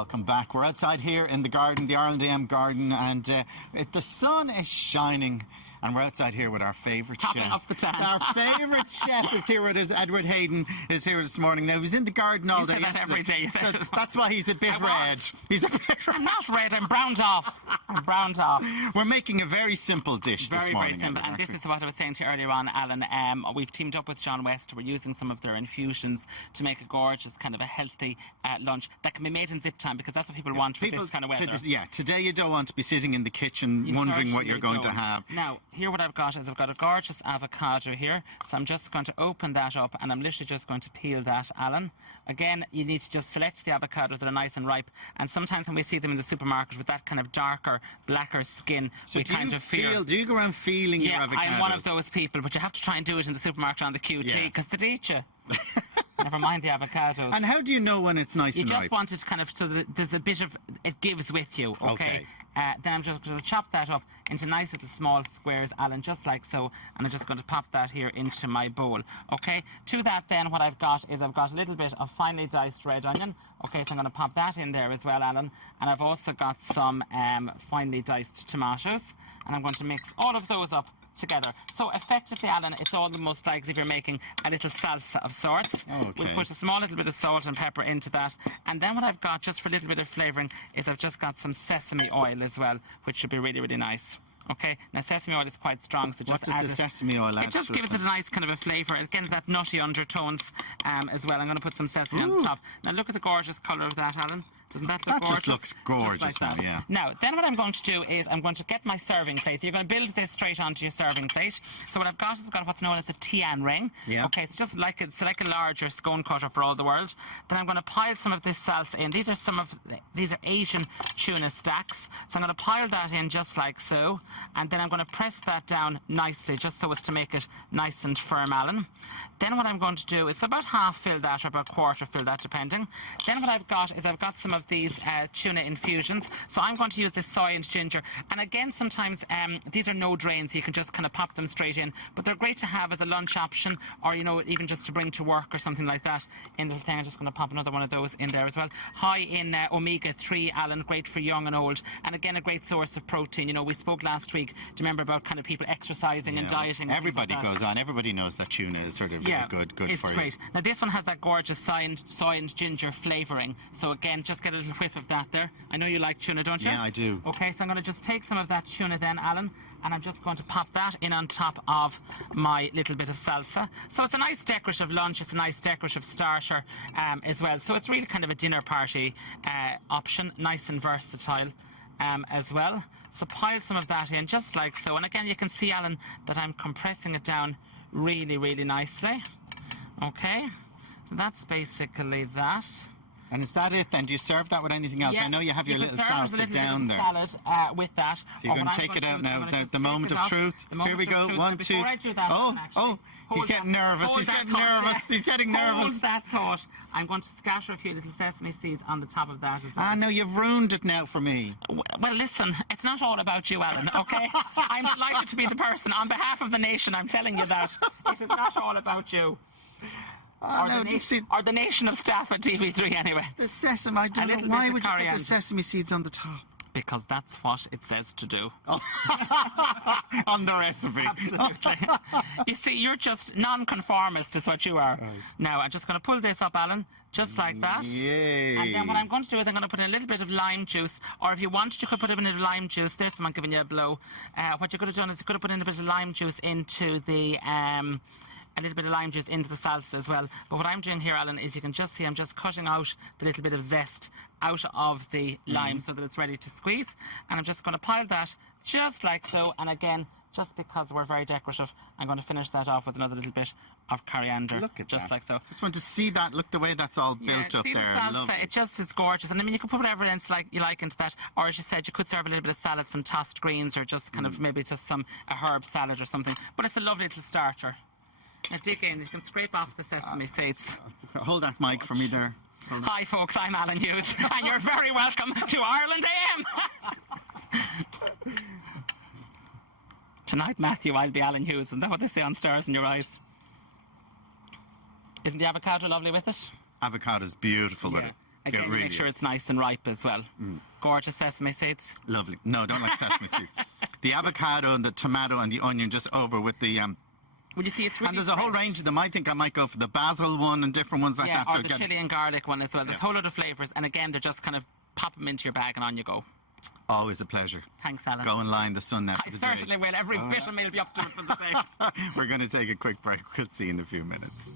welcome back. We're outside here in the garden, the Ireland AM garden, and the sun is shining. And we're outside here with our favourite chef. Topping up the tan. Our favourite chef is here with us. Edward Heyden is here this morning. Now, he was in the garden all day yesterday. Every day. So that's why he's a bit red. He's a bit red. I'm not red, I'm browned off. I'm browned off. We're making a very simple dish this morning. Very simple. And this is what I was saying to you earlier on, Alan. We've teamed up with JOHN West. We're using some of their infusions to make a gorgeous, kind of a healthy lunch that can be made in zip time, because that's what people want with this kind of weather. Today you don't want to be sitting in the kitchen wondering what you're going to have. Now, here what I've got is I've got a gorgeous avocado here. So I'm just going to open that up and I'm literally just going to peel that, Alan. Again, you need to just select the avocados that are nice and ripe. And sometimes when we see them in the supermarket with that kind of darker, blacker skin, so we kind of fear. Do you go around feeling your avocados? I'm one of those people, but you have to try and do it in the supermarket on the QT, because they eat you. Never mind the avocados. And how do you know when it's nice and ripe? You just want it kind of, so that there's a bit of, it gives with you, okay? Then I'm just going to chop that up into nice little small squares, Alan, just like so, and I'm just going to pop that here into my bowl, okay? To that then, what I've got is I've got a little bit of finely diced red onion, okay, so I'm going to pop that in there as well, Alan, and I've also got some finely diced tomatoes, and I'm going to mix all of those up together. So effectively, Alan, it's almost like as if you're making a little salsa of sorts. Okay. We'll put a small little bit of salt and pepper into that, and then what I've got, just for a little bit of flavouring, is I've just got some sesame oil as well, which should be really, really nice. Okay, now sesame oil is quite strong, so just what does the sesame oil add? It just gives it a nice kind of a flavour. Again, that nutty undertones as well. I'm going to put some sesame on the top. Now look at the gorgeous colour of that, Alan. Doesn't that look gorgeous? That just looks gorgeous just like now, yeah. Now, then what I'm going to do is I'm going to get my serving plate. So you're going to build this straight onto your serving plate. So what I've got is I've got what's known as a tian ring. Yeah. Okay, so just like it's like a larger scone cutter for all the world. Then I'm going to pile some of this salsa in. These are Asian tuna stacks. So I'm going to pile that in just like so. And then I'm going to press that down nicely, just so as to make it nice and firm, Alan. Then what I'm going to do is about half fill that, or about quarter fill that, depending. Then what I've got is I've got some of these tuna infusions. So I'm going to use this soy and ginger. And again, sometimes these are no drains, so you can just kind of pop them straight in. But they're great to have as a lunch option, or, you know, even just to bring to work or something like that in the thing. I'm just going to pop another one of those in there as well. High in omega-3, Alan, great for young and old. And again, a great source of protein. You know, we spoke last week, do you remember, about kind of people exercising and dieting? Everybody goes on. Everybody knows that tuna is sort of good for you. It's great. Now this one has that gorgeous soy and ginger flavouring. So again, just get a little whiff of that there. I know you like tuna, don't you? Yeah, I do. Okay, so I'm going to just take some of that tuna then, Alan, and I'm just going to pop that in on top of my little bit of salsa. So it's a nice decorative lunch, it's a nice decorative starter as well. So it's really kind of a dinner party option, nice and versatile as well. So pile some of that in just like so. And again, you can see, Alan, that I'm compressing it down really, really nicely. Okay, so that's basically that. And is that it then? Do you serve that with anything else? Yeah, I know you have your little salsa down there. Salad with that. So you're going to take it out now, the moment of truth. Here we go, 1, 2. Oh, he's getting nervous. He's getting nervous. He's getting nervous. Hold that thought. I'm going to scatter a few little sesame seeds on the top of that as well. Ah, no, you've ruined it now for me. Well, listen, it's not all about you, Alan, okay? I'm delighted to be the person, on behalf of the nation, I'm telling you that. It is not all about you. Or the nation of staff at TV3 anyway. The sesame, I don't know. Why would you put the sesame seeds on the top? Because that's what it says to do. Oh. On the recipe. Absolutely. You see, you're just non-conformist is what you are. Right. Now, I'm just going to pull this up, Alan, just like that. Yay. And then what I'm going to do is I'm going to put in a little bit of lime juice, or if you wanted, you could put in a bit of lime juice. There's someone giving you a blow. What you could have done is you could have put in a bit of lime juice into the... a little bit of lime juice into the salsa as well. But what I'm doing here, Alan, is you can just see I'm just cutting out the little bit of zest out of the lime so that it's ready to squeeze. And I'm just going to pile that just like so. And again, just because we're very decorative, I'm going to finish that off with another little bit of coriander. Look at just that. Like so. Just want to see that. Look the way that's all built up see there. The salsa, it just is gorgeous. And I mean, you could put whatever else you like into that. Or as you said, you could serve a little bit of salad, some tossed greens, or just kind of maybe just a herb salad or something. But it's a lovely little starter. Now dig in, you can scrape off the sesame seeds. Hold that mic for me there. Hi folks, I'm Alan Hughes, and you're very welcome to Ireland AM! Tonight, Matthew, I'll be Alan Hughes. Isn't that what they say on Stars in Your Eyes? Isn't the avocado lovely with it? Avocado's beautiful with it. Again, really make sure it's nice and ripe as well. Gorgeous sesame seeds. Lovely. No, don't like sesame seeds. The avocado and the tomato and the onion just over with the... Would you see it's really and there's a whole range of them. I think I might go for the basil one and different ones like that. Or the chili and garlic one as well. There's a whole lot of flavours. And again, they're just kind of pop them into your bag and on you go. Always a pleasure. Thanks, Alan. Go and lie in the sun now. I certainly will. Every bit of me will be up to it for the day. We're going to take a quick break. We'll see you in a few minutes.